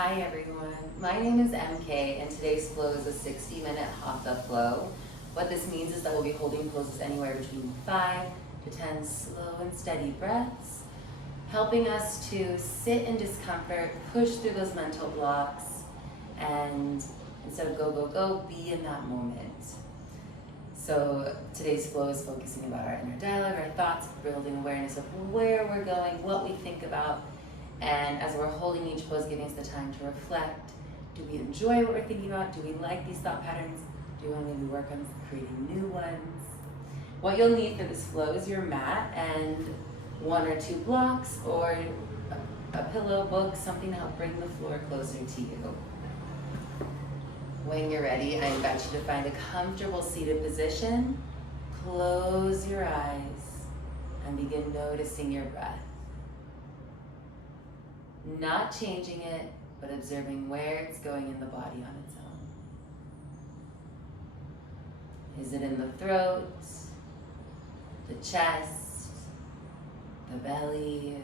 Hi everyone, my name is MK and today's flow is a 60-minute Hatha flow. What this means is that we'll be holding poses anywhere between 5 to 10 slow and steady breaths, helping us to sit in discomfort, push through those mental blocks, and instead of go, go, go, be in that moment. So today's flow is focusing about our inner dialogue, our thoughts, building awareness of where we're going, what we think about, and as we're holding each pose, giving us the time to reflect. Do we enjoy what we're thinking about? Do we like these thought patterns? Do we want to maybe work on creating new ones? What you'll need for this flow is your mat and 1 or 2 blocks or a pillow, book, something to help bring the floor closer to you. When you're ready, I invite you to find a comfortable seated position. Close your eyes and begin noticing your breath. Not changing it, but observing where it's going in the body on its own. Is it in the throat, the chest, the belly?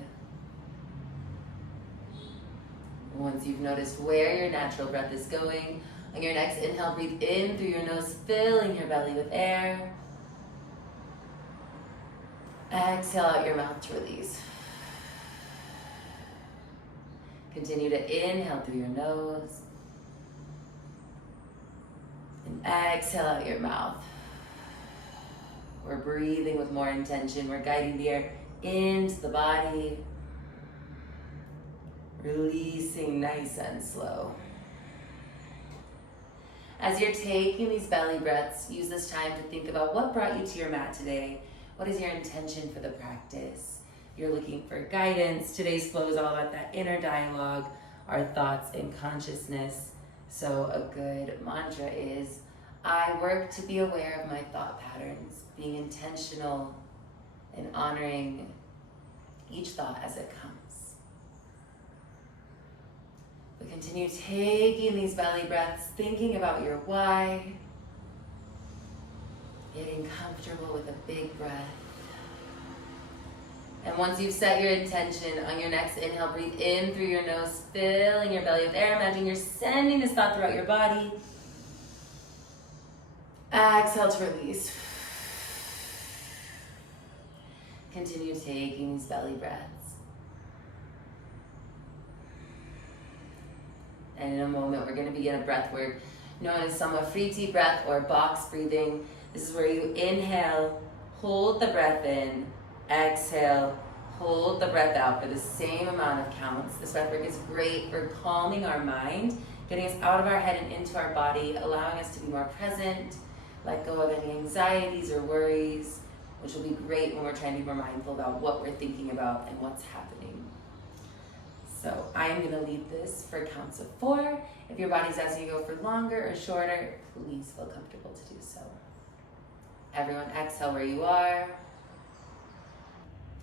Once you've noticed where your natural breath is going, on your next inhale, breathe in through your nose, filling your belly with air. Exhale out your mouth to release. Continue to inhale through your nose and exhale out your mouth. We're breathing with more intention. We're guiding the air into the body, releasing nice and slow. As you're taking these belly breaths, use this time to think about what brought you to your mat today. What is your intention for the practice? You're looking for guidance. Today's flow is all about that inner dialogue, our thoughts and consciousness. So a good mantra is, I work to be aware of my thought patterns, being intentional and honoring each thought as it comes. But continue taking these belly breaths, thinking about your why, getting comfortable with a big breath. And once you've set your intention, on your next inhale, breathe in through your nose, filling your belly with air. Imagine you're sending this thought throughout your body. Exhale to release. Continue taking these belly breaths. And in a moment, we're going to begin a breath work known as Samafriti breath or box breathing. This is where you inhale, hold the breath in, exhale, hold the breath out for the same amount of counts. This breath work is great for calming our mind, getting us out of our head and into our body, allowing us to be more present, let go of any anxieties or worries, which will be great when we're trying to be more mindful about what we're thinking about and what's happening. So I'm going to lead this for counts of 4. If your body's asking you to go for longer or shorter, please feel comfortable to do so. Everyone exhale where you are.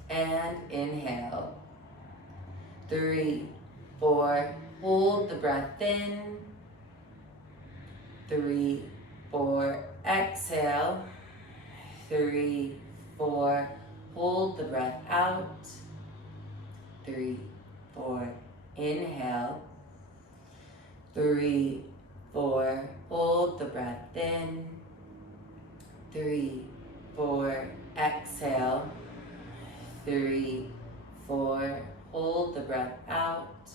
And inhale. 3, 4, hold the breath in. 3, 4, exhale. 3, 4, hold the breath out. 3, 4, inhale. 3, 4, hold the breath in. 3, 4, exhale. 3, 4, hold the breath out.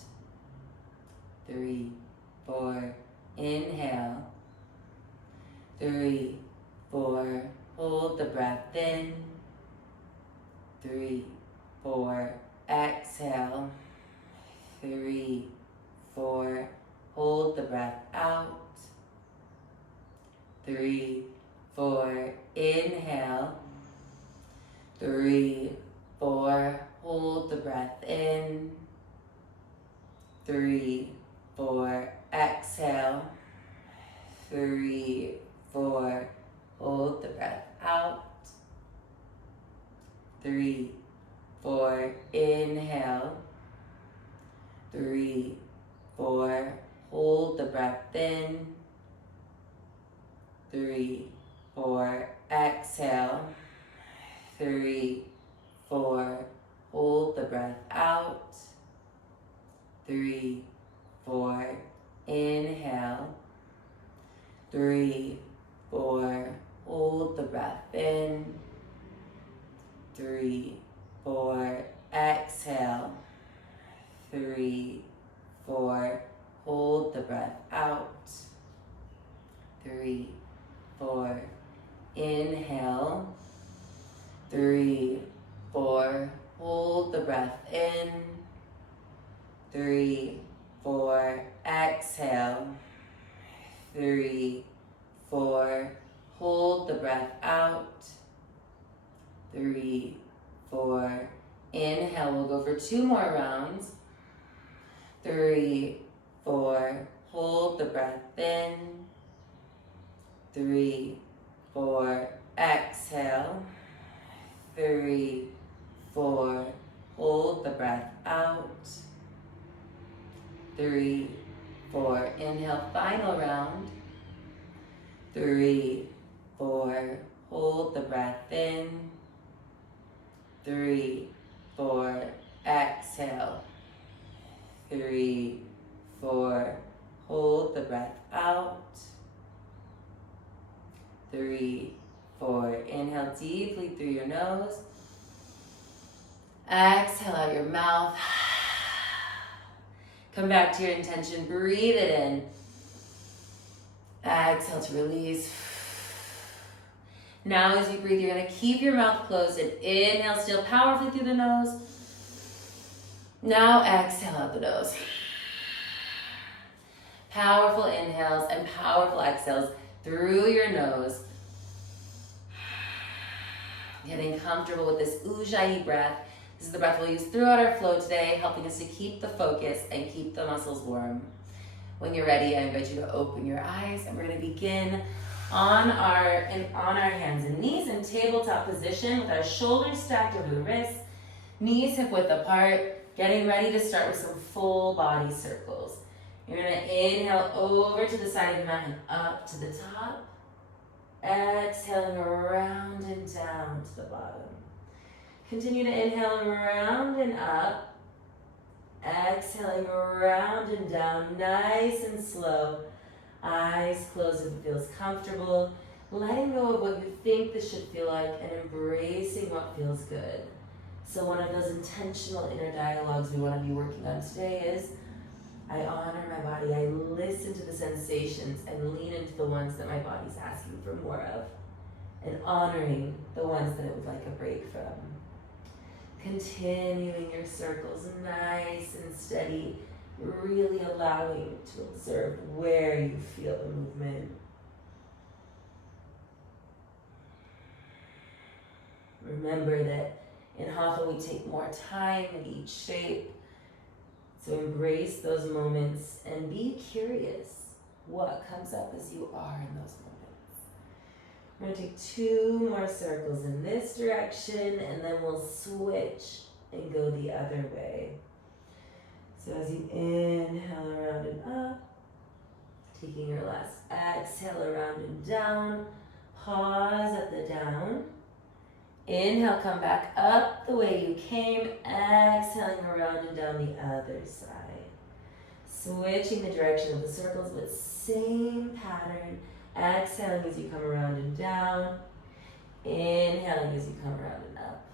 3, 4, inhale. 3, 4, hold the breath in. 3, 4, exhale. 3, 4, hold the breath out. 3, 4, inhale. 3, 4, hold the breath in. 3, 4, exhale. 3, 4, hold the breath out. 3, 4, inhale. 3, 4, hold the breath in. 3, 4, exhale. 3, 4, hold the breath out. 3, 4. Inhale. 3, 4. Hold the breath in. 3, 4. Exhale. 3, 4. Hold the breath out. 3, 4. Inhale. 3, 4. Hold the breath in. 3, 4. Exhale. 3, 4. Hold the breath out. 3, 4. Inhale. We'll go for 2 more rounds. 3, 4. Hold the breath in. 3, 4. Exhale. 3, 4. Hold the breath out. 3, 4. Inhale, final round. 3, 4. Hold the breath in. 3, 4. Exhale. 3, 4. Hold the breath out. 3, 4. Inhale deeply through your nose. Exhale out your mouth. Come back to your intention. Breathe it in. Exhale to release. Now as you breathe, you're going to keep your mouth closed and inhale still powerfully through the nose. Now exhale out the nose. Powerful inhales and powerful exhales through your nose. Getting comfortable with this Ujjayi breath. This is the breath we'll use throughout our flow today, helping us to keep the focus and keep the muscles warm. When you're ready, I invite you to open your eyes, and we're going to begin on our hands and knees in tabletop position with our shoulders stacked over the wrists, knees hip width apart, getting ready to start with some full body circles. You're going to inhale over to the side of the mat and up to the top. Exhaling around and down to the bottom. Continue to inhale around and up. Exhaling around and down, nice and slow. Eyes closed if it feels comfortable. Letting go of what you think this should feel like and embracing what feels good. So one of those intentional inner dialogues we want to be working on today is, I honor my body, I listen to the sensations and lean into the ones that my body's asking for more of, and honoring the ones that it would like a break from. Continuing your circles nice and steady, really allowing to observe where you feel the movement. Remember that in Hatha we take more time in each shape. So embrace those moments and be curious what comes up as you are in those moments. We're going to take 2 more circles in this direction, and then we'll switch and go the other way. So as you inhale around and up, taking your last exhale around and down, pause at the down. Inhale, come back up the way you came, exhaling around and down the other side. Switching the direction of the circles, but same pattern. Exhaling as you come around and down. Inhaling as you come around and up.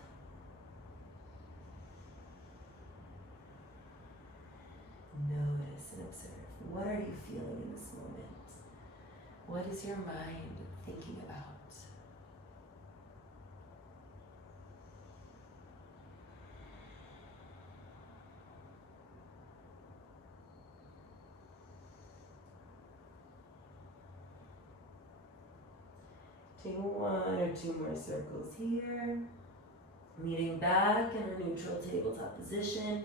Notice and observe. What are you feeling in this moment? What is your mind thinking about? Take 1 or 2 more circles here. Meeting back in a neutral tabletop position.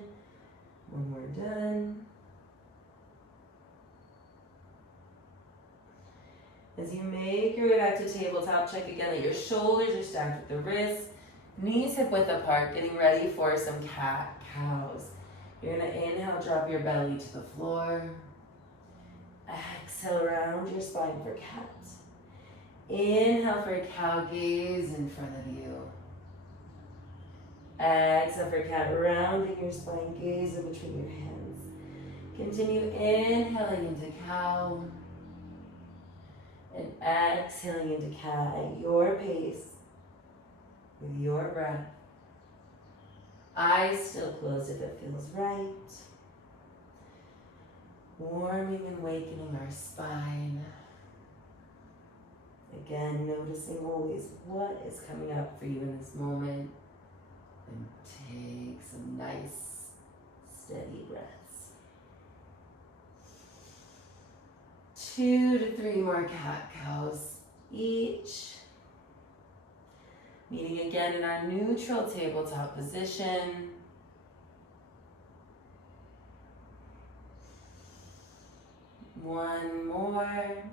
When we're done. As you make your way back to tabletop, check again that your shoulders are stacked with the wrists, knees hip width apart, getting ready for some cat-cows. You're going to inhale, drop your belly to the floor. Exhale around your spine for cat. Inhale for cow, gaze in front of you. Exhale for cat, rounding your spine, gaze in between your hands. Continue inhaling into cow and exhaling into cat at your pace with your breath. Eyes still closed if it feels right. Warming and wakening our spine. Again, noticing always what is coming up for you in this moment. And take some nice, steady breaths. 2 to 3 more cat-cows each. Meeting again in our neutral tabletop position. One more.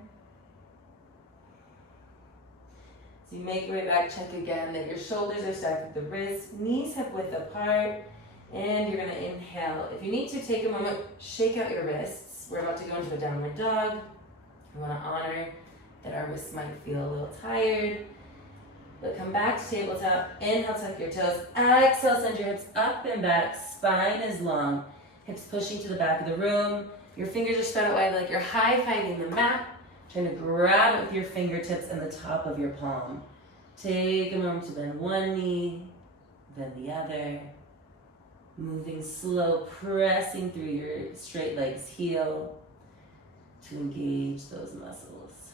So you make your way back, check again that your shoulders are stacked with the wrists, knees hip width apart, and you're gonna inhale. If you need to, take a moment, shake out your wrists. We're about to go into a downward dog. We wanna honor that our wrists might feel a little tired, but come back to tabletop. Inhale, tuck your toes. Exhale, send your hips up and back. Spine is long. Hips pushing to the back of the room. Your fingers are spread out wide like you're high-fiving the mat. Trying to grab it with your fingertips and the top of your palm. Take a moment to bend one knee, then the other. Moving slow, pressing through your straight legs heel to engage those muscles.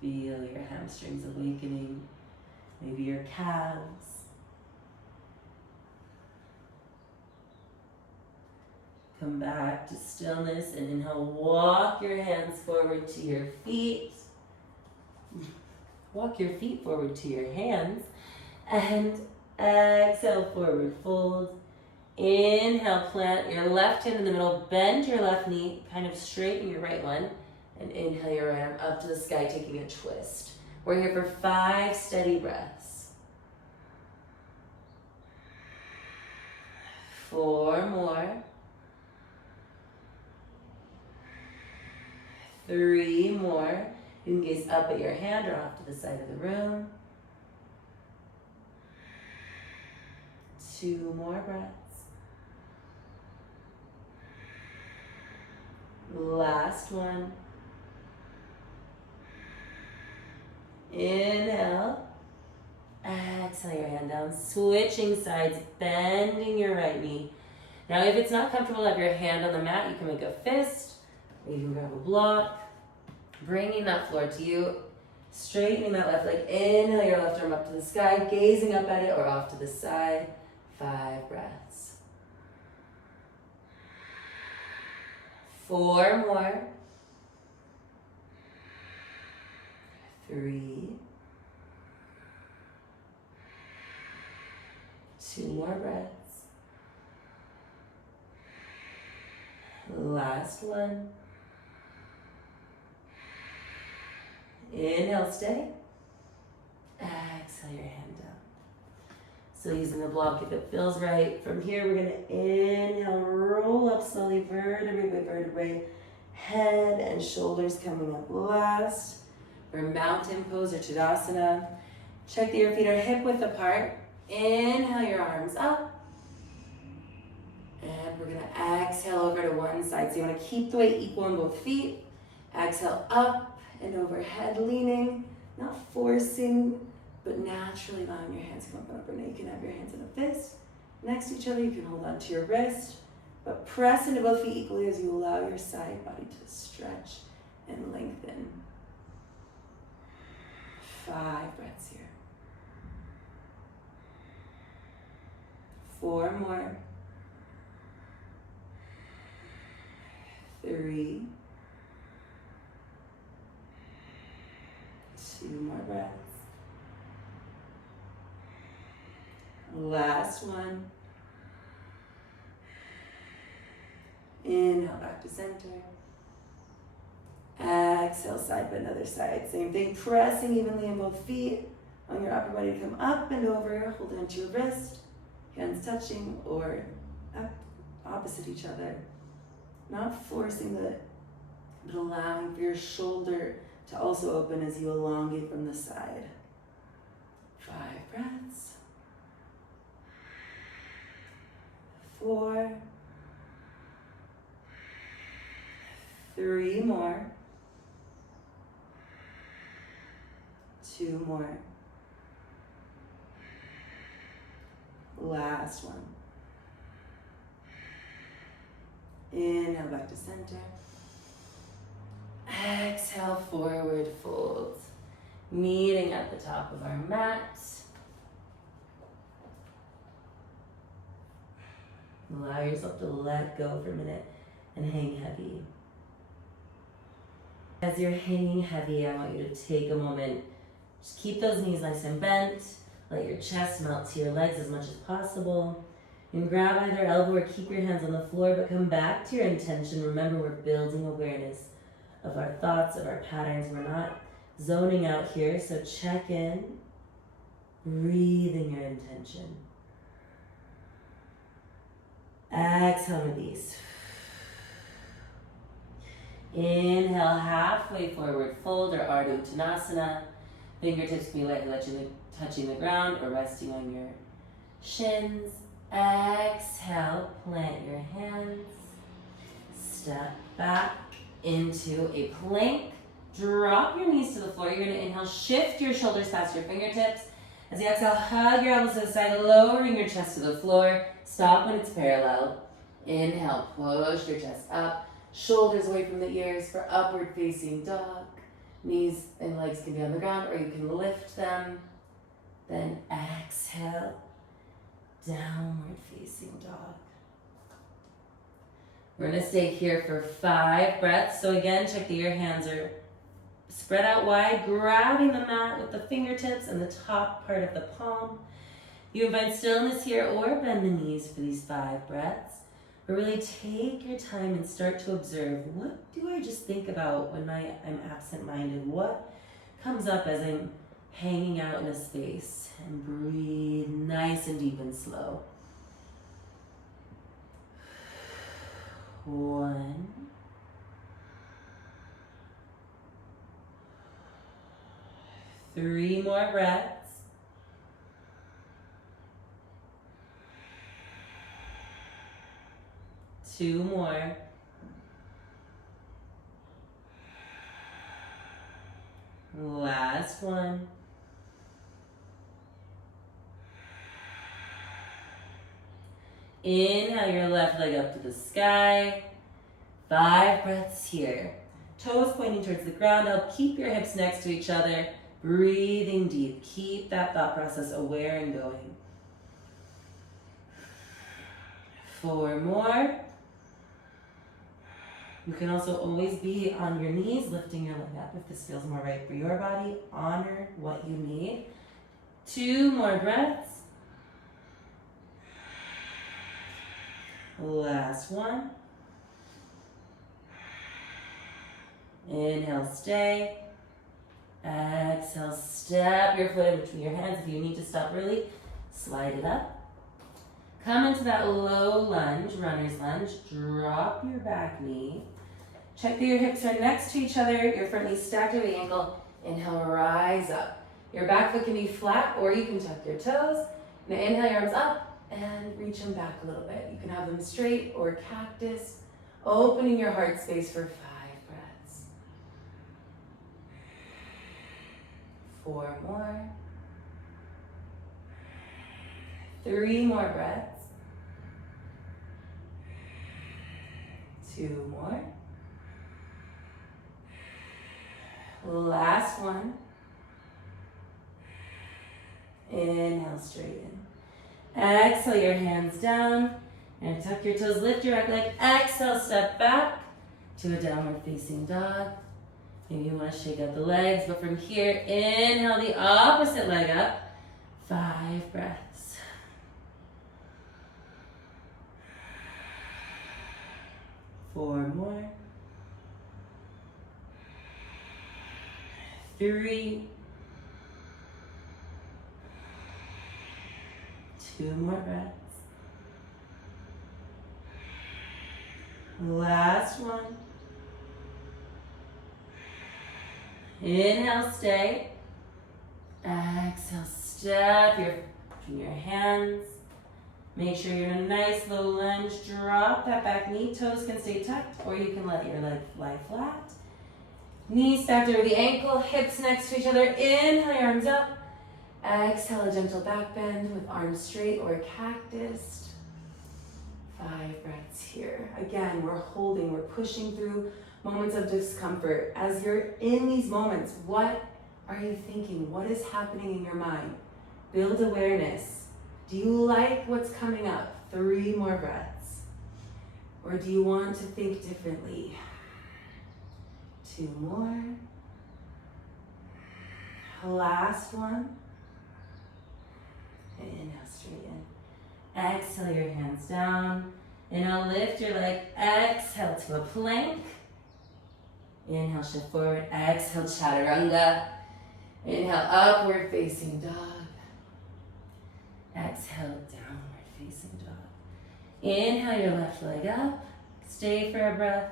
Feel your hamstrings awakening, maybe your calves. Come back to stillness and inhale, walk your hands forward to your feet. Walk your feet forward to your hands. And exhale, forward fold. Inhale, plant your left hand in the middle, bend your left knee, kind of straighten your right one. And inhale your right arm up to the sky, taking a twist. We're here for 5 steady breaths. 4 more. 3 more. You can gaze up at your hand or off to the side of the room. 2 more breaths. Last one. Inhale. Exhale your hand down. Switching sides, bending your right knee. Now if it's not comfortable to have your hand on the mat, you can make a fist, or you can grab a block. Bringing that floor to you. Straightening that left leg. Inhale your left arm up to the sky, gazing up at it or off to the side. 5 breaths. 4 more. 3. 2 more breaths. Last one. Inhale, stay. Exhale your hand down. So using the block if it feels right. From here, we're gonna inhale, roll up slowly, vertebrae by vertebrae. Head and shoulders coming up last. We're mountain pose or Tadasana. Check that your feet are hip width apart. Inhale your arms up. And we're gonna exhale over to one side. So you wanna keep the weight equal in both feet. Exhale up and overhead leaning, not forcing, but naturally allowing your hands to come up and over. Now you can have your hands in a fist. Next to each other, you can hold on to your wrist, but press into both feet equally as you allow your side body to stretch and lengthen. 5 breaths here. 4 more. 3. 2 more breaths. Last one. Inhale back to center. Exhale, side bend, other side. Same thing, pressing evenly in both feet on your upper body to come up and over. Hold on to your wrist, hands touching or up opposite each other. Not forcing it, but allowing for your shoulder to also open as you elongate from the side. 5 breaths. 4, 3 more, 2 more, last one. Inhale back to center. Exhale, forward fold. Meeting at the top of our mat. Allow yourself to let go for a minute and hang heavy. As you're hanging heavy, I want you to take a moment. Just keep those knees nice and bent. Let your chest melt to your legs as much as possible. And grab either elbow or keep your hands on the floor, but come back to your intention. Remember, we're building awareness of our thoughts, of our patterns. We're not zoning out here, so check in. Breathing your intention. Exhale, release. Inhale, halfway forward fold or Ardha Uttanasana. Fingertips be lightly touching the ground or resting on your shins. Exhale, plant your hands. Step back into a plank. Drop your knees to the floor. You're going to inhale, shift your shoulders past your fingertips. As you exhale, hug your elbows to the side, lowering your chest to the floor. Stop when it's parallel. Inhale, push your chest up. Shoulders away from the ears for upward facing dog. Knees and legs can be on the ground or you can lift them. Then exhale, downward facing dog. We're going to stay here for 5 breaths. So again, check that your hands are spread out wide, grabbing the mat with the fingertips and the top part of the palm. You can find stillness here or bend the knees for these 5 breaths. But really take your time and start to observe, what do I just think about when I'm absent-minded? What comes up as I'm hanging out in a space? And breathe nice and deep and slow. 1. 3 more breaths. 2 more. Last one. Inhale your left leg up to the sky. 5 breaths here. Toes pointing towards the ground. Help keep your hips next to each other. Breathing deep. Keep that thought process aware and going. 4 more. You can also always be on your knees, lifting your leg up if this feels more right for your body. Honor what you need. 2 more breaths. Last one. Inhale, stay. Exhale, step your foot in between your hands. If you need to stop early, slide it up. Come into that low lunge, runner's lunge. Drop your back knee. Check that your hips are next to each other. Your front knee stacked over the ankle. Inhale, rise up. Your back foot can be flat or you can tuck your toes. Now inhale your arms up and reach them back a little bit. You can have them straight or cactus. Opening your heart space for 5 breaths. 4 more. 3 more breaths. 2 more. Last one. Inhale, straighten. Exhale your hands down and tuck your toes, lift your back leg. Exhale, step back to a downward facing dog. Maybe you want to shake out the legs, but from here, inhale the opposite leg up. 5 breaths. 4 more. 3. 2 more breaths. Last one. Inhale, stay. Exhale, step between your hands. Make sure you're in a nice low lunge. Drop that back knee. Toes can stay tucked, or you can let your leg fly flat. Knees stacked over the ankle, hips next to each other. Inhale your arms up. Exhale, a gentle back bend with arms straight or cactus. 5 breaths here. Again, we're holding, we're pushing through moments of discomfort. As you're in these moments, what are you thinking? What is happening in your mind? Build awareness. Do you like what's coming up? 3 more breaths. Or do you want to think differently? 2 more. Last one. Inhale, straighten. Exhale your hands down. Inhale, lift your leg. Exhale to a plank. Inhale, shift forward. Exhale, chaturanga. Inhale, upward facing dog. Exhale, downward facing dog. Inhale your left leg up. Stay for a breath.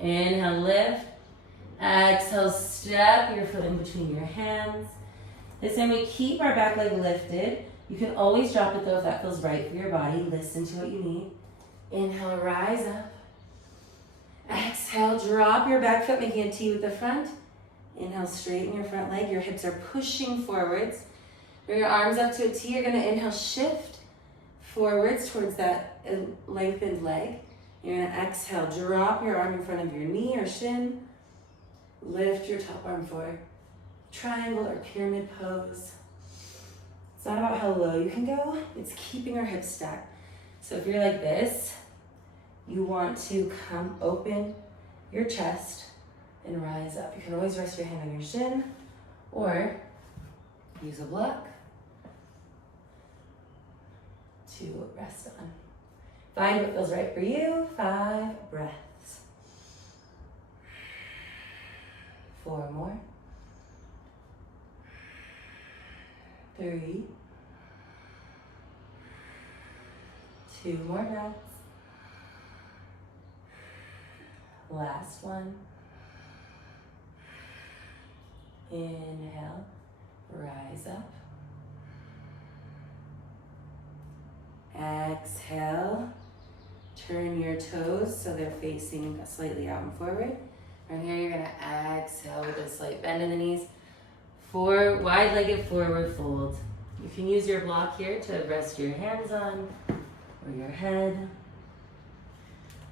Inhale, lift. Exhale, step your foot in between your hands. This time we keep our back leg lifted. You can always drop it though if that feels right for your body. Listen to what you need. Inhale, rise up. Exhale, drop your back foot, making a T with the front. Inhale, straighten your front leg. Your hips are pushing forwards. Bring your arms up to a T. You're gonna inhale, shift forwards towards that lengthened leg. You're gonna exhale, drop your arm in front of your knee or shin. Lift your top arm forward. Triangle or pyramid pose. It's not about how low you can go, it's keeping our hips stacked. So if you're like this, you want to come open your chest and rise up. You can always rest your hand on your shin or use a block to rest on. Find what feels right for you. 5 breaths. 4 more. 3. 2 more breaths. Last one. Inhale, rise up. Exhale, turn your toes so they're facing slightly out and forward. From here, you're gonna exhale with a slight bend in the knees. Wide-legged forward fold. You can use your block here to rest your hands on or your head,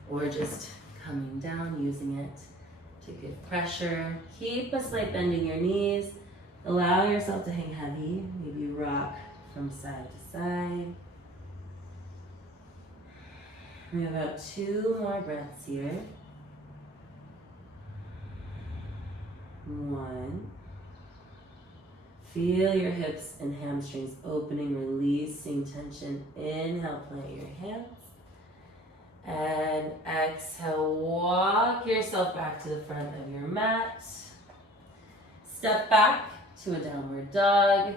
or just coming down, using it to give pressure. Keep a slight bend in your knees. Allow yourself to hang heavy. Maybe rock from side to side. We have about 2 more breaths here. 1. Feel your hips and hamstrings opening, releasing tension. Inhale, plant your hands. And exhale, walk yourself back to the front of your mat. Step back to a downward dog.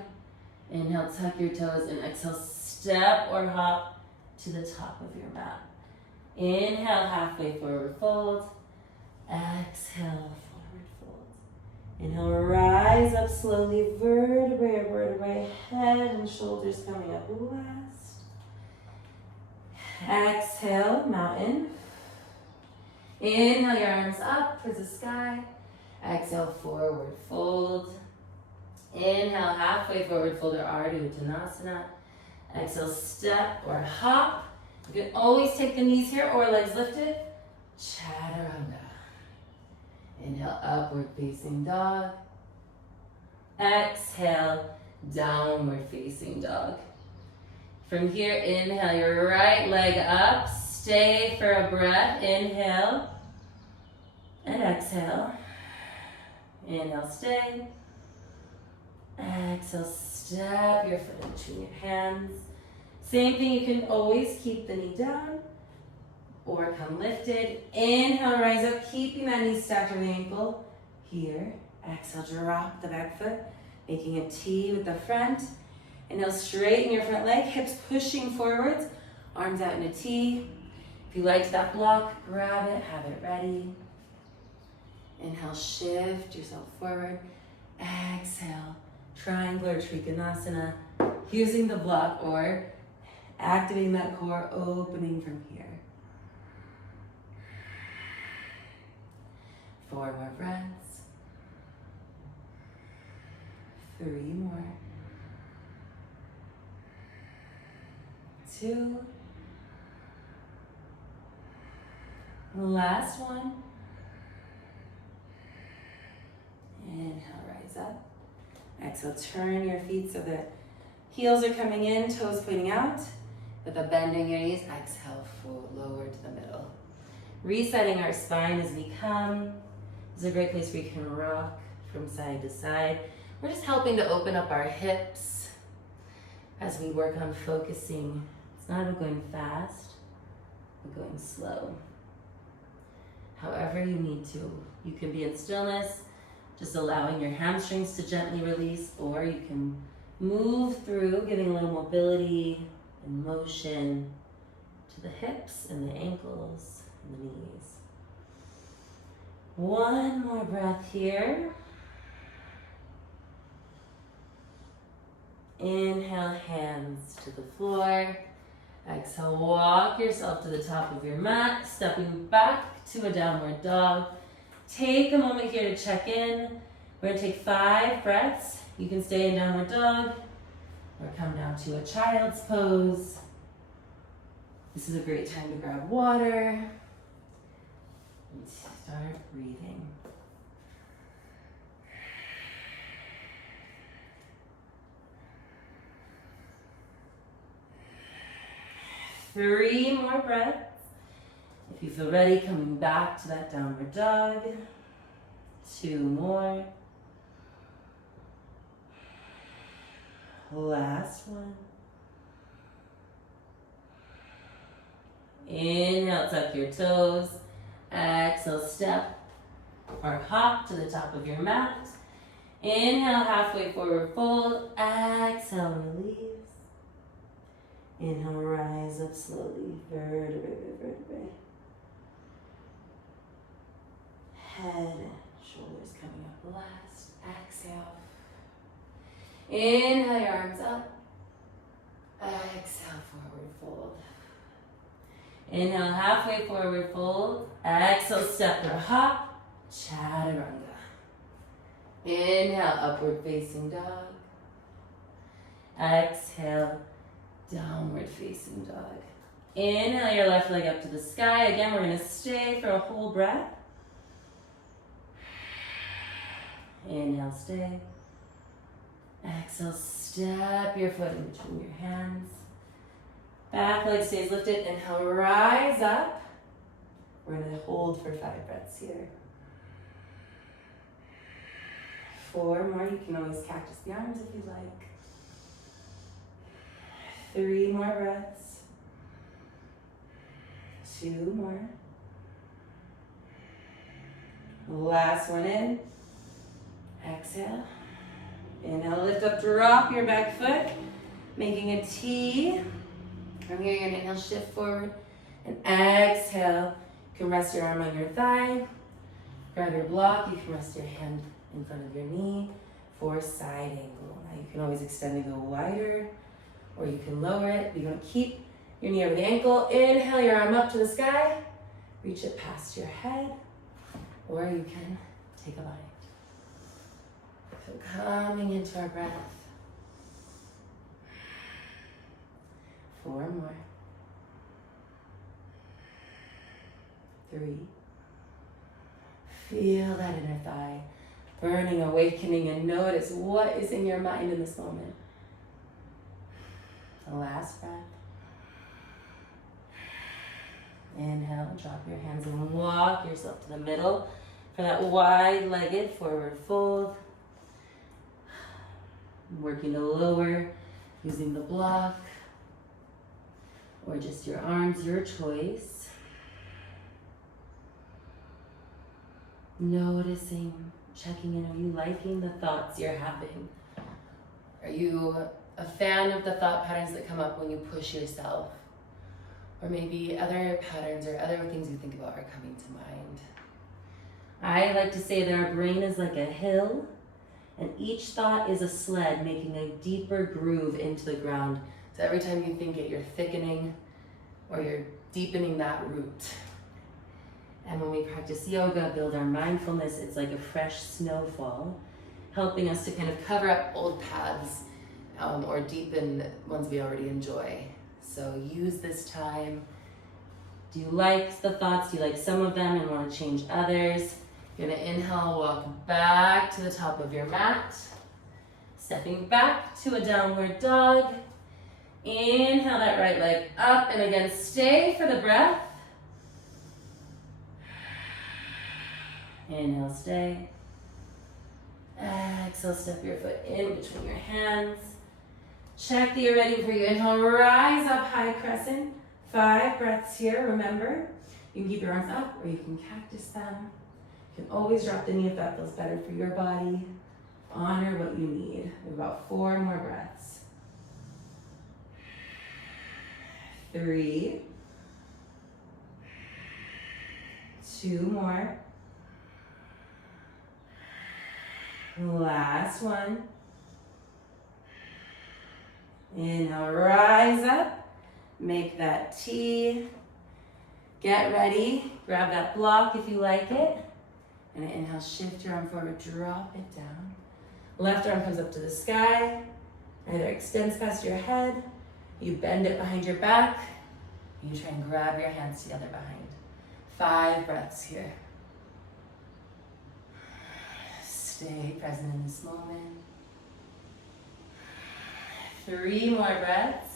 Inhale, tuck your toes, and exhale, step or hop to the top of your mat. Inhale, halfway forward fold. Exhale, forward fold. Inhale, rise up slowly, vertebrae or vertebrae, head and shoulders coming up last. Exhale, mountain. Inhale, your arms up towards the sky. Exhale, forward fold. Inhale, halfway forward fold or Ardha Uttanasana. Exhale, step or hop. You can always take the knees here or legs lifted. Chaturanga. Inhale, upward facing dog. Exhale, downward facing dog. From here, inhale your right leg up. Stay for a breath. Inhale and exhale. Inhale, stay. Exhale, step your foot in between your hands. Same thing, you can always keep the knee down or come lifted. Inhale, rise up, keeping that knee stacked over the ankle. Here, exhale, drop the back foot, making a T with the front. Inhale, straighten your front leg, hips pushing forwards, arms out in a T. If you liked that block, grab it, have it ready. Inhale, shift yourself forward. Exhale, triangle or trikonasana. using the block or activating that core, opening from here. 4 more breaths. 3 more. 2. Last one. Inhale, rise up. Exhale, turn your feet so that heels are coming in, toes pointing out. With a bend in your knees, exhale, lower to the middle. Resetting our spine as we come. This is a great place where you can rock from side to side. We're just helping to open up our hips as we work on focusing. It's not about going fast, but going slow. However you need to. You can be in stillness, just allowing your hamstrings to gently release, or you can move through, giving a little mobility and motion to the hips and the ankles and the knees. One more breath here. Inhale, hands to the floor. Exhale, walk yourself to the top of your mat, stepping back to a downward dog. Take a moment here to check in. We're going to take 5 breaths. You can stay in downward dog or come down to a child's pose. This is a great time to grab water and start breathing. Three more breaths. If you feel ready, coming back to that downward dog. 2 more. Last one. Inhale, tuck your toes. Exhale, step or hop to the top of your mat. Inhale, halfway forward fold. Exhale, release. Inhale, rise up slowly. Vertebrae by vertebrae. Head, shoulders coming up last. Exhale. Inhale your arms up. Exhale, forward fold. Inhale, halfway forward fold. Exhale, step or hop. Chaturanga. Inhale, upward facing dog. Exhale, downward facing dog. Inhale your left leg up to the sky. Again, we're going to stay for a whole breath. Inhale, stay. Exhale, step your foot in between your hands. Back leg stays lifted. Inhale, rise up. We're going to hold for 5 breaths here. 4 more. You can always cactus the arms if you like. 3 more breaths. 2 more. Last one in. Exhale. Inhale, lift up, drop your back foot, making a T. From here, you're going to inhale, shift forward, and exhale. You can rest your arm on your thigh. Grab your block. You can rest your hand in front of your knee for side angle. Now you can always extend and go wider, or you can lower it. You're going to keep your knee over the ankle. Inhale your arm up to the sky. Reach it past your head, or you can take a bite. So coming into our breath. 4 more. 3. Feel that inner thigh burning, awakening, and notice what is in your mind in this moment. The last breath. Inhale, drop your hands and walk yourself to the middle for that wide-legged forward fold. Working to lower using the block or just your arms, your choice. Noticing, checking in. Are you liking the thoughts you're having? Are you a fan of the thought patterns that come up when you push yourself? Or maybe other patterns or other things you think about are coming to mind. I like to say that our brain is like a hill, And each thought is a sled making a deeper groove into the ground. So every time you think it, you're thickening or you're deepening that root. And when we practice yoga, build our mindfulness, it's like a fresh snowfall, helping us to kind of cover up old paths or deepen ones we already enjoy. So use this time. Do you like the thoughts? Do you like some of them and want to change others? You're gonna inhale, walk back to the top of your mat. Stepping back to a downward dog. Inhale that right leg up, and again, stay for the breath. Inhale, stay. Exhale, step your foot in between your hands. Check that you're ready for your inhale. Rise up, high crescent. 5 breaths here, remember. You can keep your arms up or you can cactus them. You can always drop the knee if that feels better for your body. Honor what you need. We have about 4 more breaths. 3. 2 more. Last one. Inhale, rise up. Make that T. Get ready. Grab that block if you like it. And inhale, shift your arm forward, drop it down. Left arm comes up to the sky. Either extends past your head. You bend it behind your back. You try and grab your hands together behind. 5 breaths here. Stay present in this moment. 3 more breaths.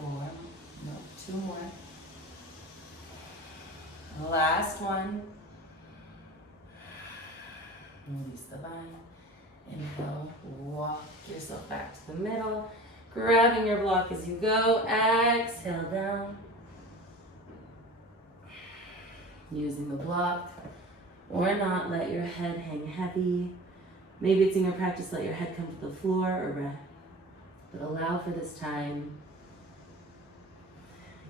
4, no, 2 more. Last one. Release the bind. Inhale, walk yourself back to the middle. Grabbing your block as you go. Exhale down. Using the block or not, let your head hang heavy. Maybe it's in your practice, let your head come to the floor or rest. But allow for this time.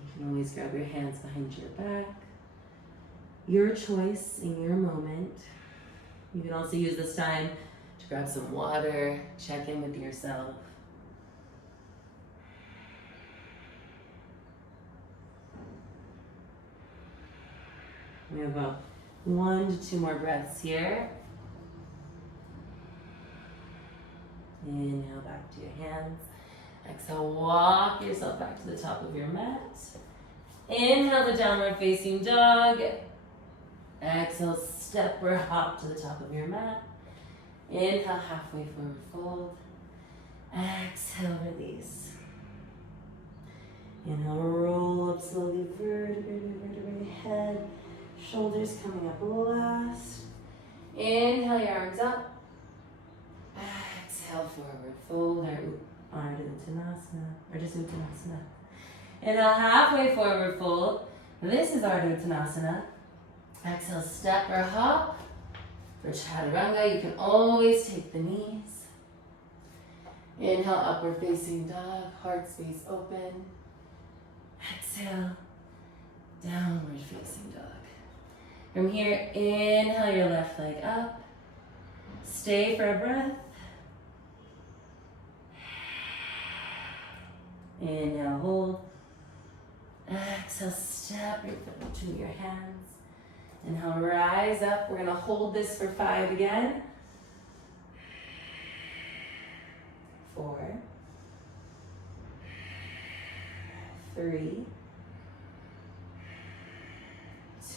You can always grab your hands behind your back. Your choice in your moment. You can also use this time to grab some water, check in with yourself. We have about 1 to 2 more breaths here. Inhale back to your hands. Exhale, walk yourself back to the top of your mat. Inhale to downward facing dog. Exhale, step or hop to the top of your mat. Inhale, halfway forward fold. Exhale, release. Inhale, roll up slowly, vertebrae, head, shoulders coming up last. Inhale, your arms up. Exhale, forward fold, or Ardha Uttanasana, or just Uttanasana. Inhale, halfway forward fold. This is Ardha Uttanasana. Exhale, step or hop. For Chaturanga, you can always take the knees. Inhale, upward facing dog, heart space open. Exhale, downward facing dog. From here, inhale your left leg up. Stay for a breath. Inhale, hold. Exhale, step your foot between your hands. Inhale, rise up. We're gonna hold this for 5 again. 4, 3,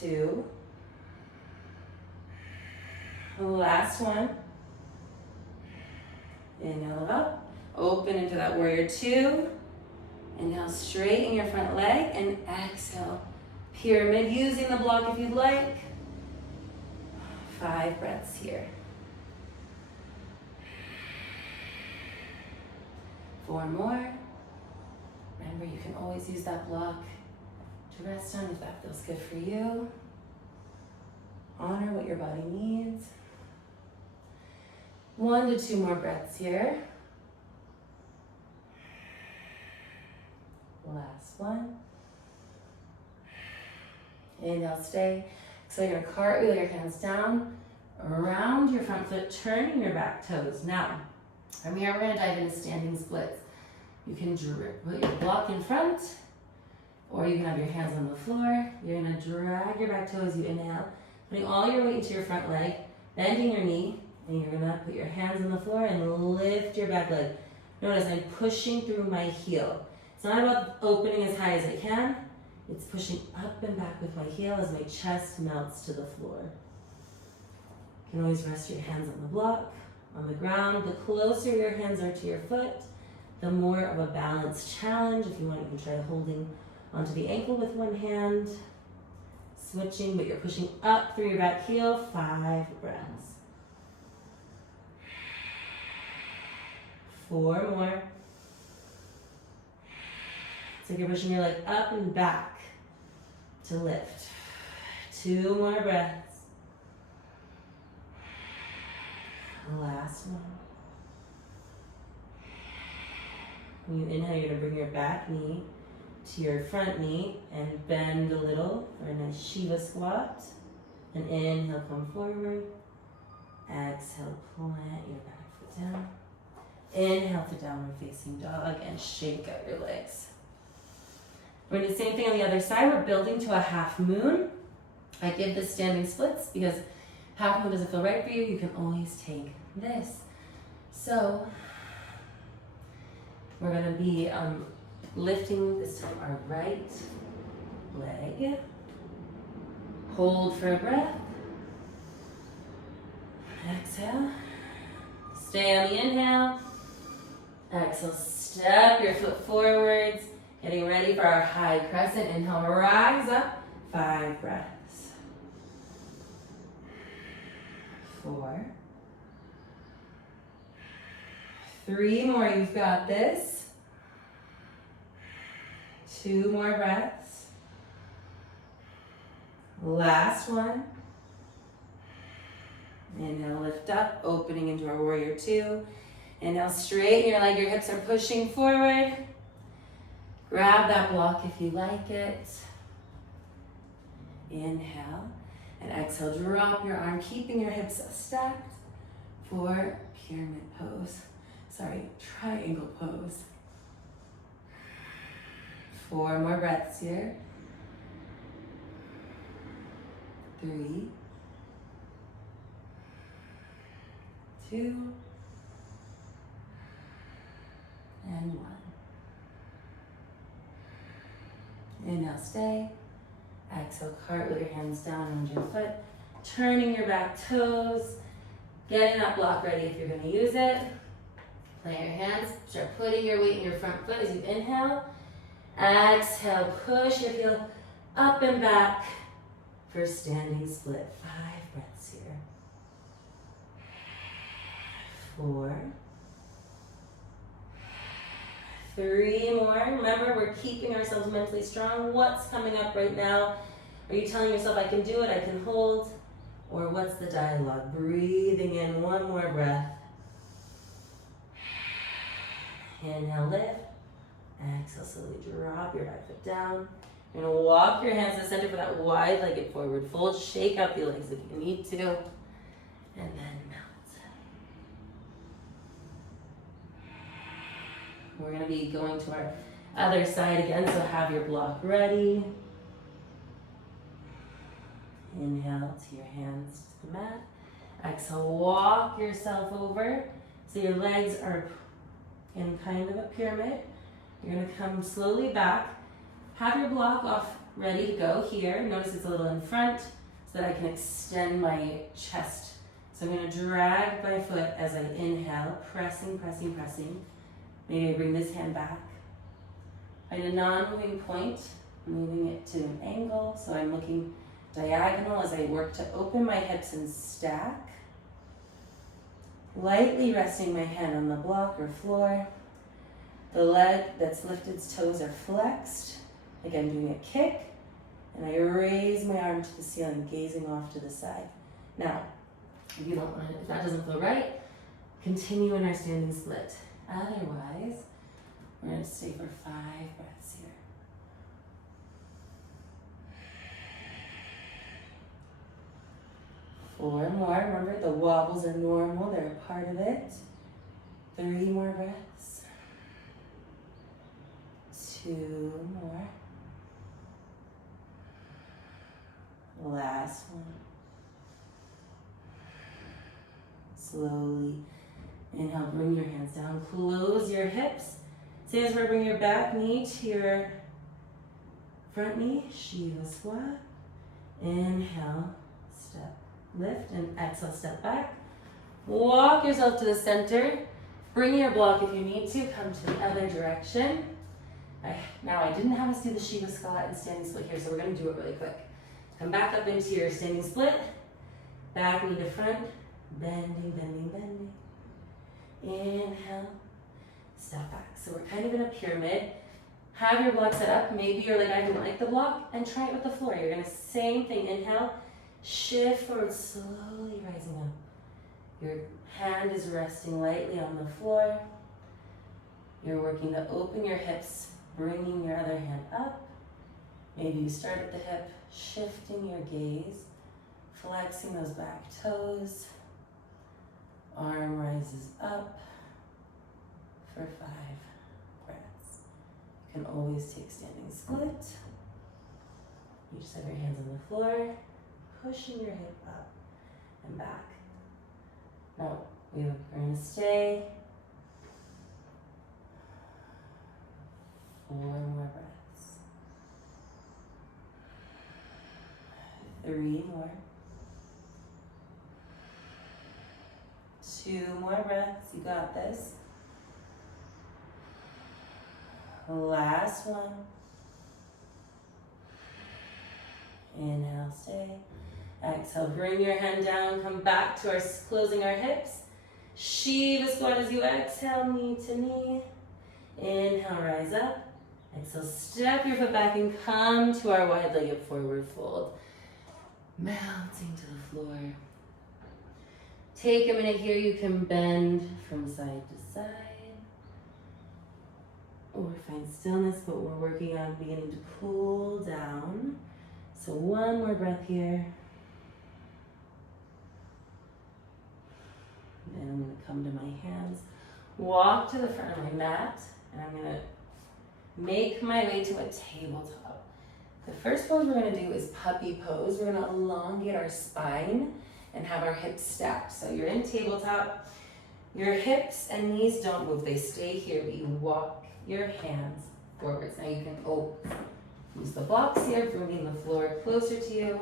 2. Last one. Inhale up. Open into that warrior 2. Inhale, straighten your front leg and exhale. Pyramid, using the block if you'd like. 5 breaths here. 4 more. Remember, you can always use that block to rest on if that feels good for you. Honor what your body needs. 1 to 2 more breaths here. Last one. Inhale, stay. So you're gonna cartwheel your hands down around your front foot, turning your back toes. Now, from here, we're gonna dive into standing splits. You can put your block in front, or you can have your hands on the floor. You're gonna drag your back toe as you inhale, putting all your weight into your front leg, bending your knee, and you're gonna put your hands on the floor and lift your back leg. Notice I'm pushing through my heel. It's not about opening as high as I can. It's pushing up and back with my heel as my chest melts to the floor. You can always rest your hands on the block, on the ground. The closer your hands are to your foot, the more of a balanced challenge. If you want, you can try holding onto the ankle with one hand, switching, but you're pushing up through your back heel. 5 breaths. 4 more. It's like you're pushing your leg up and back to lift. 2 more breaths. Last one. When you inhale, you're going to bring your back knee to your front knee and bend a little for a nice Shiva squat. And inhale, come forward. Exhale, plant your back foot down. Inhale to downward facing dog and shake out your legs. We're going to do the same thing on the other side. We're building to a half moon. I give this standing splits because half moon doesn't feel right for you. You can always take this. So we're going to be lifting this time our right leg. Hold for a breath. Exhale. Stay on the inhale. Exhale, step your foot forwards. Getting ready for our high crescent. Inhale, rise up. 5 breaths. 4. 3 more, you've got this. 2 more breaths. Last one. Inhale, lift up, opening into our warrior 2. Inhale, straighten your leg, your hips are pushing forward. Grab that block if you like it. Inhale, and exhale, drop your arm, keeping your hips stacked for pyramid pose. Triangle pose. 4 more breaths here. 3, 2, and 1. Inhale, stay. Exhale, cartwheel your hands down around your foot. Turning your back toes. Getting that block ready if you're going to use it. Plant your hands. Start putting your weight in your front foot as you inhale. Exhale, push your heel up and back for standing split. 5 breaths here. 4. 3 more. Remember, we're keeping ourselves mentally strong. What's coming up right now? Are you telling yourself, I can do it, I can hold? Or what's the dialogue? Breathing in 1 more breath. Inhale, lift. Exhale, slowly drop your back foot down. You're going to walk your hands to the center for that wide-legged forward fold. Shake out the legs if you need to. And then melt. We're going to be going to our other side again, so have your block ready. Inhale to your hands to the mat. Exhale, walk yourself over so your legs are in kind of a pyramid. You're going to come slowly back. Have your block off, ready to go here. Notice it's a little in front so that I can extend my chest. So I'm going to drag my foot as I inhale, pressing, pressing, pressing. Maybe I bring this hand back. Find a non-moving point, moving it to an angle. So I'm looking diagonal as I work to open my hips and stack. Lightly resting my hand on the block or floor. The leg that's lifted's toes are flexed. Again, doing a kick. And I raise my arm to the ceiling, gazing off to the side. Now, if you don't want it, if that doesn't feel right, continue in our standing split. Otherwise, we're going to stay for 5 breaths here. 4 more. Remember, the wobbles are normal. They're a part of it. 3 more breaths. 2 more. Last one. Slowly inhale, bring your hands down. Close your hips. Same as we're bringing your back knee to your front knee. Shiva squat. Inhale, step, lift, and exhale, step back. Walk yourself to the center. Bring your block if you need to. Come to the other direction. Now I didn't have us do the Shiva squat and standing split here, so we're going to do it really quick. Come back up into your standing split. Back knee to front. Bending, bending, bending. Inhale, step back. So we're kind of in a pyramid. Have your block set up. Maybe you're like, I don't like the block, and try it with the floor. You're gonna, same thing, inhale, shift forward, slowly rising up. Your hand is resting lightly on the floor. You're working to open your hips, bringing your other hand up. Maybe you start at the hip, shifting your gaze, flexing those back toes. Arm rises up for 5 breaths. You can always take standing split. You just have your hands on the floor, pushing your hip up and back. Now, we're going to stay. 4 more breaths. 3 more. 2 more breaths. You got this. Last one. Inhale, stay. Exhale, bring your hand down. Come back to our closing our hips. Shiva squat as you exhale, knee to knee. Inhale, rise up. Exhale, step your foot back and come to our wide-legged forward fold. Melting to the floor. Take a minute here. You can bend from side to side. Or find stillness, but we're working on beginning to cool down. So 1 more breath here. And I'm going to come to my hands. Walk to the front of my mat. And I'm going to make my way to a tabletop. The first pose we're going to do is puppy pose. We're going to elongate our spine and have our hips stacked. So you're in tabletop. Your hips and knees don't move. They stay here, but you walk your hands forwards. Now you can use the blocks here, bringing the floor closer to you.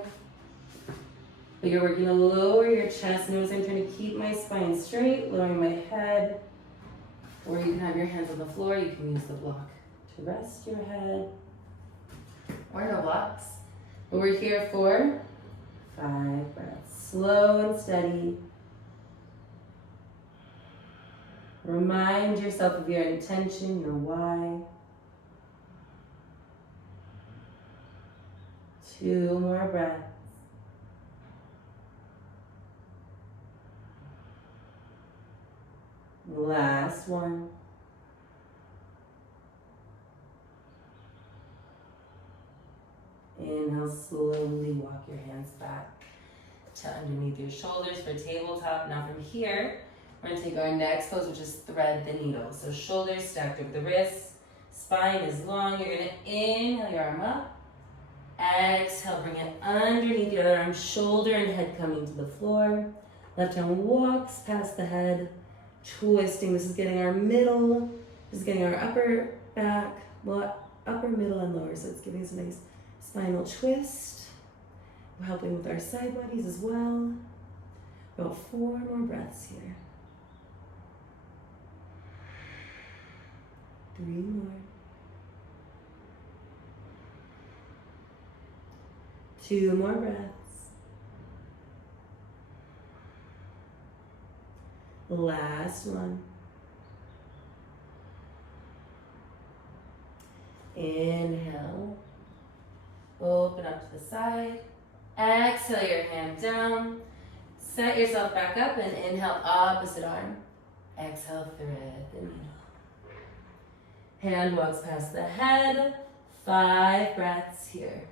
But you're working to lower your chest. Notice I'm trying to keep my spine straight, lowering my head. Or you can have your hands on the floor. You can use the block to rest your head. Or no blocks. But we're here for 5 breaths. Slow and steady. Remind yourself of your intention, your why. 2 more breaths. Last one. Inhale, slowly walk your hands back to underneath your shoulders for tabletop. Now from here, we're going to take our next pose, which is thread the needle. So shoulders stacked over the wrists, spine is long. You're going to inhale your arm up. Exhale, bring it underneath the other arm, shoulder and head coming to the floor. Left arm walks past the head, twisting. This is getting our middle, this is getting our upper back, well, upper, middle, and lower. So it's giving us a nice spinal twist. We're helping with our side bodies as well. About 4 more breaths here. 3 more. 2 more breaths. Last one. Inhale. Open up to the side. Exhale your hand down. Set yourself back up and inhale opposite arm. Exhale, thread the needle. Hand walks past the head. 5 breaths here.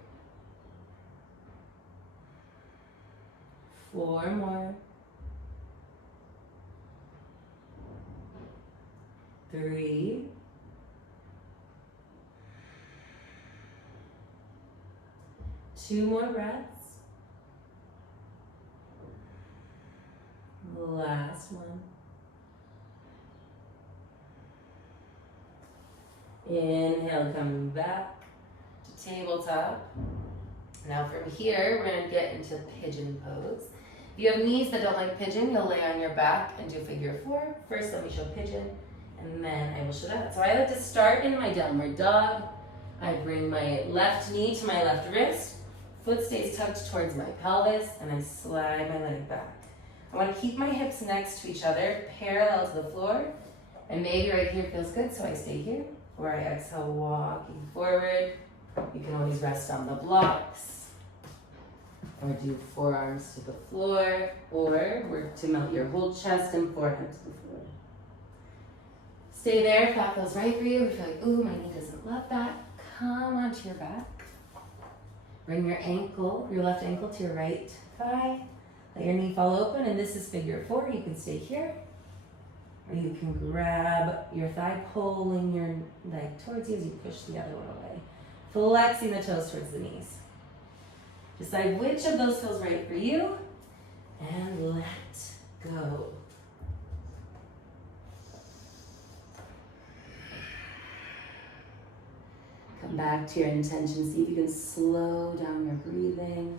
4 more. 3. 2 more breaths. Last one. Inhale, coming back to tabletop. Now from here, we're gonna get into pigeon pose. If you have knees that don't like pigeon, you'll lay on your back and do figure 4. First, let me show pigeon, and then I will show that. So I like to start in my downward dog. I bring my left knee to my left wrist. Foot stays tucked towards my pelvis, and I slide my leg back. I want to keep my hips next to each other, parallel to the floor. And maybe right here feels good, so I stay here. Or I exhale, walking forward. You can always rest on the blocks. Or do forearms to the floor. Or work to melt your whole chest and forehead to the floor. Stay there if that feels right for you. If you're like, ooh, my knee doesn't love that, come onto your back. Bring your ankle, your left ankle to your right thigh. Let your knee fall open, and this is figure 4. You can stay here, or you can grab your thigh, pulling your leg towards you as you push the other one away. Flexing the toes towards the knees. Decide which of those feels right for you, and let go. Come back to your intention. See if you can slow down your breathing.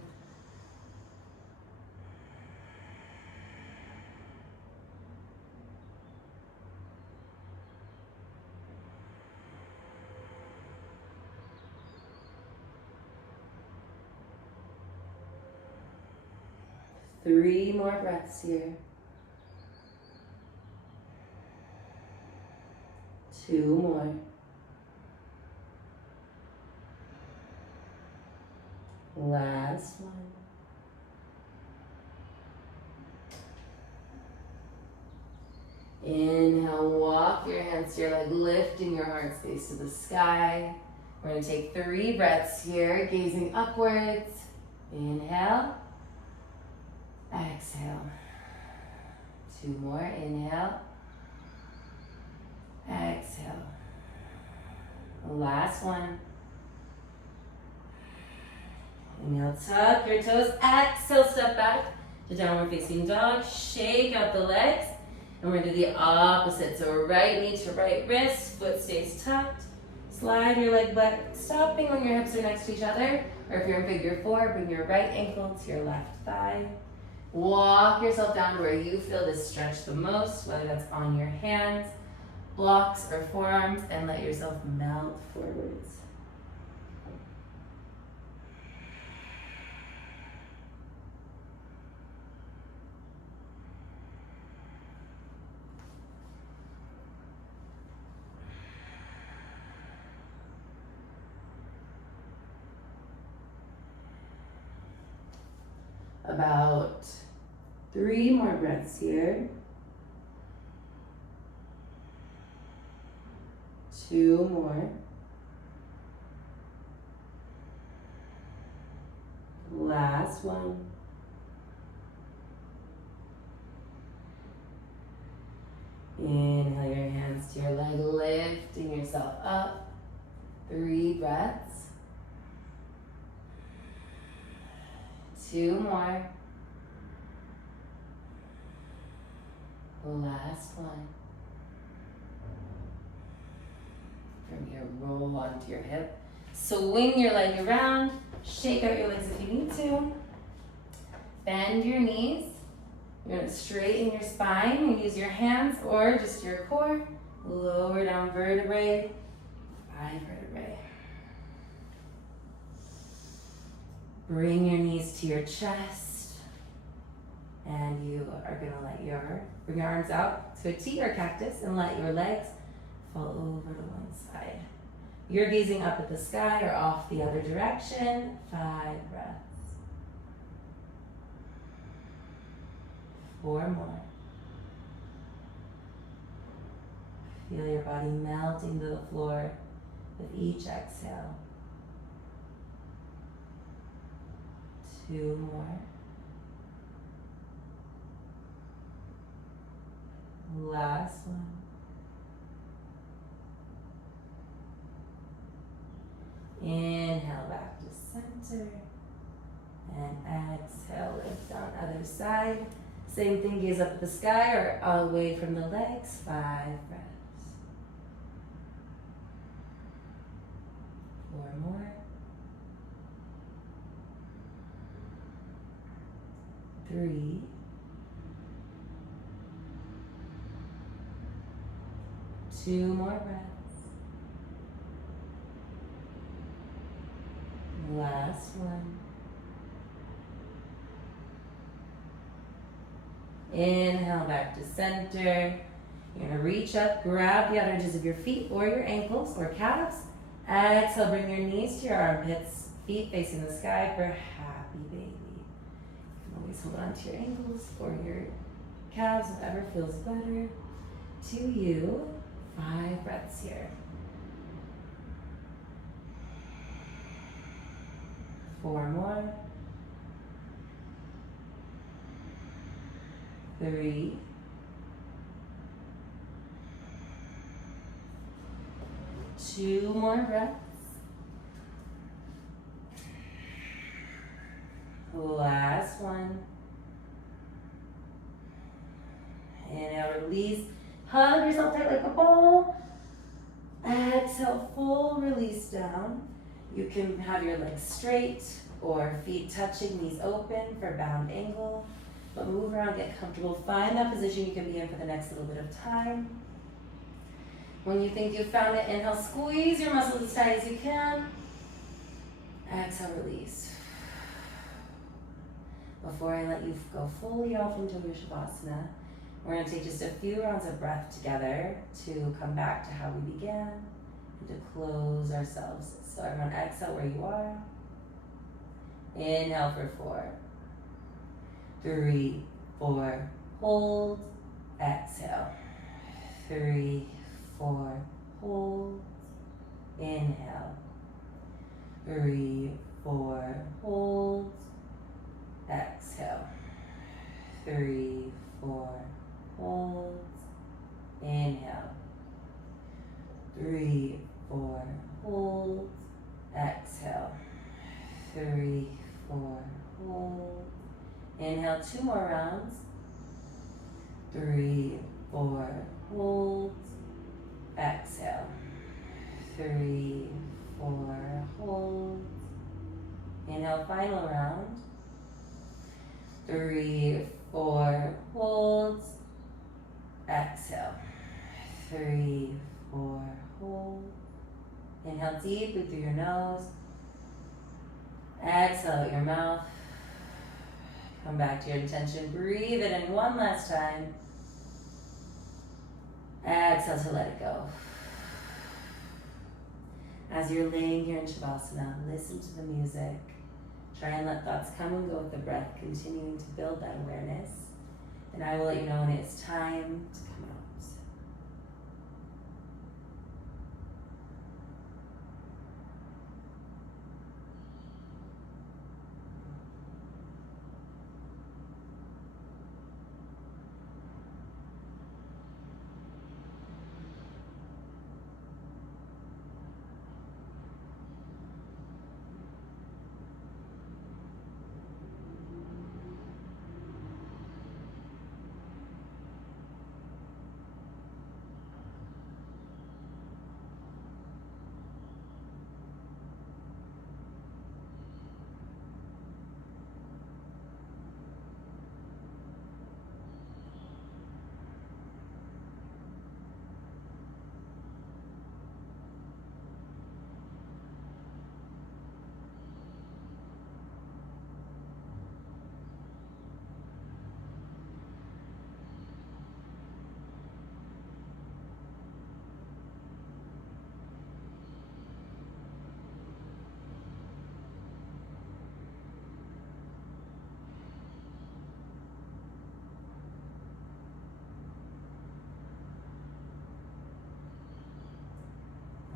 Three more breaths here. 2 more. Last one. Inhale, walk your hands to your leg, lifting your heart space to the sky. We're going to take 3 breaths here, gazing upwards. Inhale. Exhale. 2 more. Inhale. Exhale. Last one. Inhale, tuck your toes. Exhale, step back to downward facing dog. Shake out the legs. And we're going to do the opposite. So right knee to right wrist. Foot stays tucked. Slide your leg back, stopping when your hips are next to each other. Or if you're in figure 4, bring your right ankle to your left thigh. Walk yourself down to where you feel this stretch the most, whether that's on your hands, blocks, or forearms, and let yourself melt forwards. About 3 more breaths here. 2 more. Last one. Inhale your hands to your leg, lifting yourself up. 3 breaths. 2 more. Last one. From here, roll onto your hip. Swing your leg around. Shake out your legs if you need to. Bend your knees. You're going to straighten your spine and use your hands or just your core. Lower down vertebrae. 5 vertebrae. Bring your knees to your chest, and you are going to bring your arms out to a T or cactus and let your legs fall over to one side. You're gazing up at the sky or off the other direction. 5 breaths. 4 more. Feel your body melting to the floor with each exhale. 2 more. Last one. Inhale back to center. And exhale, lift on other side. Same thing, gaze up at the sky or away from the legs. 5 breaths. 4 more. 3. 2 more breaths. Last one. Inhale back to center. You're going to reach up, grab the outer edges of your feet or your ankles or calves. Exhale, bring your knees to your armpits, feet facing the sky for happy baby. You can always hold on to your ankles or your calves, whatever feels better to you. 5 breaths here. 4 more. 3. 2 more breaths. Last one. And now release. Hug yourself tight like a ball. Exhale, full release down. You can have your legs straight or feet touching, knees open for bound angle. But move around, get comfortable. Find that position you can be in for the next little bit of time. When you think you've found it, inhale, squeeze your muscles as tight as you can. Exhale, release. Before I let you go fully off into your Shavasana, we're going to take just a few rounds of breath together to come back to how we began and to close ourselves. So everyone exhale where you are. Inhale for 4, 3, 4, hold, exhale. 3, 4, hold, inhale. 3, 4, hold, exhale. 3, 4, hold, inhale. 3, 4, hold, exhale. 3, 4, hold. Inhale, 2 more rounds. 3, 4, hold, exhale. 3, 4, hold. Inhale, final round. 3, 4, hold, exhale. 3, 4, hold. Inhale deeply through your nose. Exhale out your mouth. Come back to your intention. Breathe it in one last time. Exhale to let it go. As you're laying here in Shavasana, listen to the music. Try and let thoughts come and go with the breath, continuing to build that awareness. And I will let you know when it's time to come out.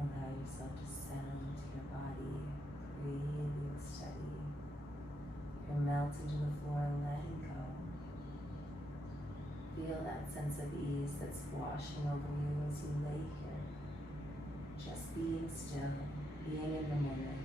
Allow yourself to settle into your body, breathing steady. You're melt into the floor, letting go. Feel that sense of ease that's washing over you as you lay here, just being still, being in the moment.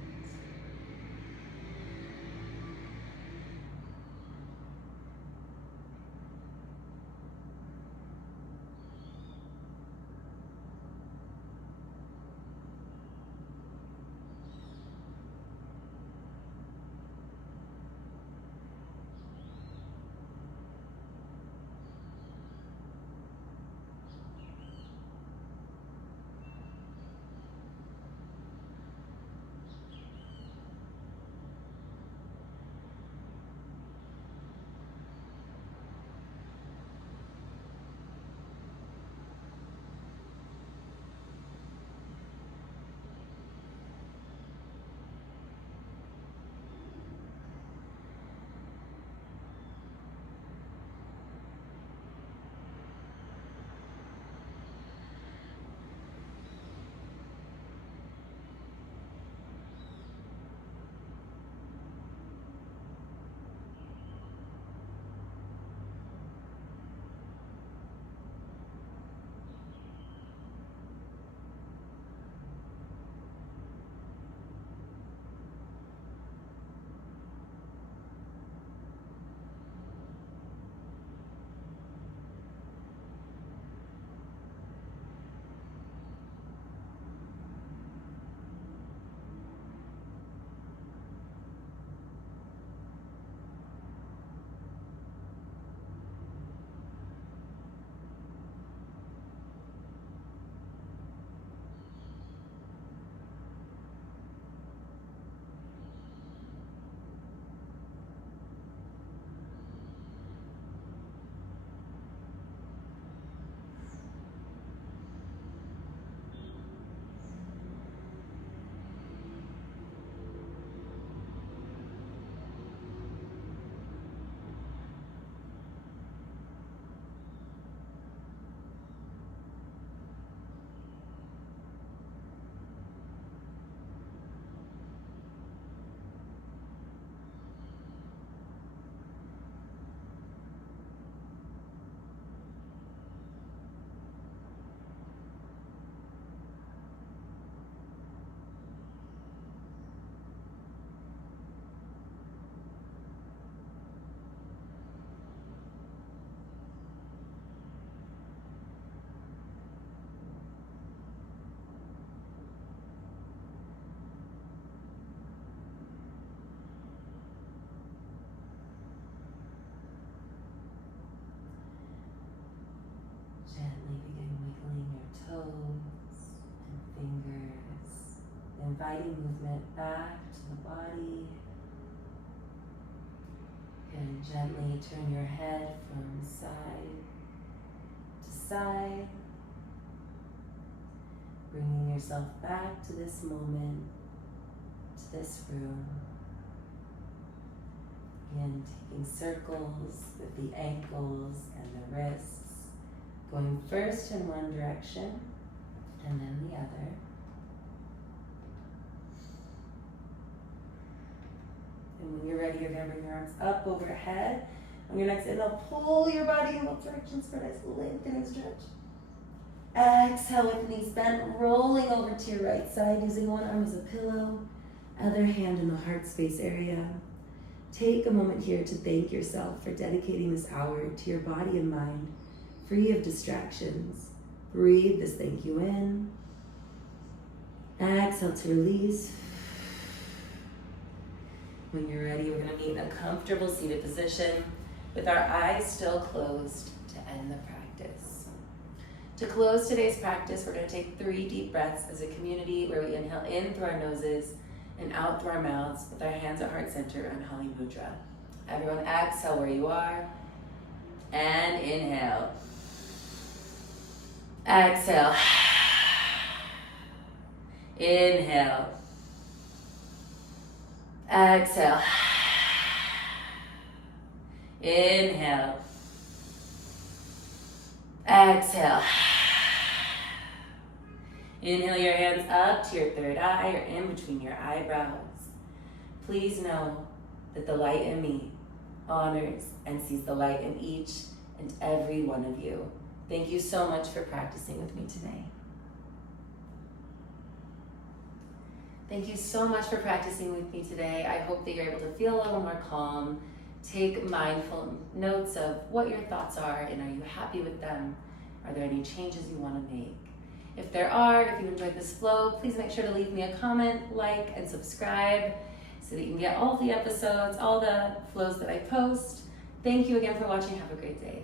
Gently begin wiggling your toes and fingers, inviting movement back to the body. And gently turn your head from side to side, bringing yourself back to this moment, to this room. Again, taking circles with the ankles and the wrists, going first in one direction and then the other. And when you're ready, you're going to bring your arms up overhead. On your next inhale, pull your body in both directions for a nice lengthen and stretch. Exhale with knees bent, rolling over to your right side, using one arm as a pillow, other hand in the heart space area. Take a moment here to thank yourself for dedicating this hour to your body and mind, free of distractions. Breathe this thank you in. Exhale to release. When you're ready, we're going to meet in a comfortable seated position with our eyes still closed to end the practice. To close today's practice, we're going to take 3 deep breaths as a community where we inhale in through our noses and out through our mouths with our hands at heart center on Holly Mudra. Everyone exhale where you are and inhale. Exhale. Inhale. Exhale. Inhale. Exhale. Inhale your hands up to your third eye or in between your eyebrows. Please know that the light in me honors and sees the light in each and every one of you. Thank you so much for practicing with me today. Thank you so much for practicing with me today. I hope that you're able to feel a little more calm. Take mindful notes of what your thoughts are and are you happy with them? Are there any changes you want to make? If there are, if you enjoyed this flow, please make sure to leave me a comment, like, and subscribe so that you can get all the episodes, all the flows that I post. Thank you again for watching. Have a great day.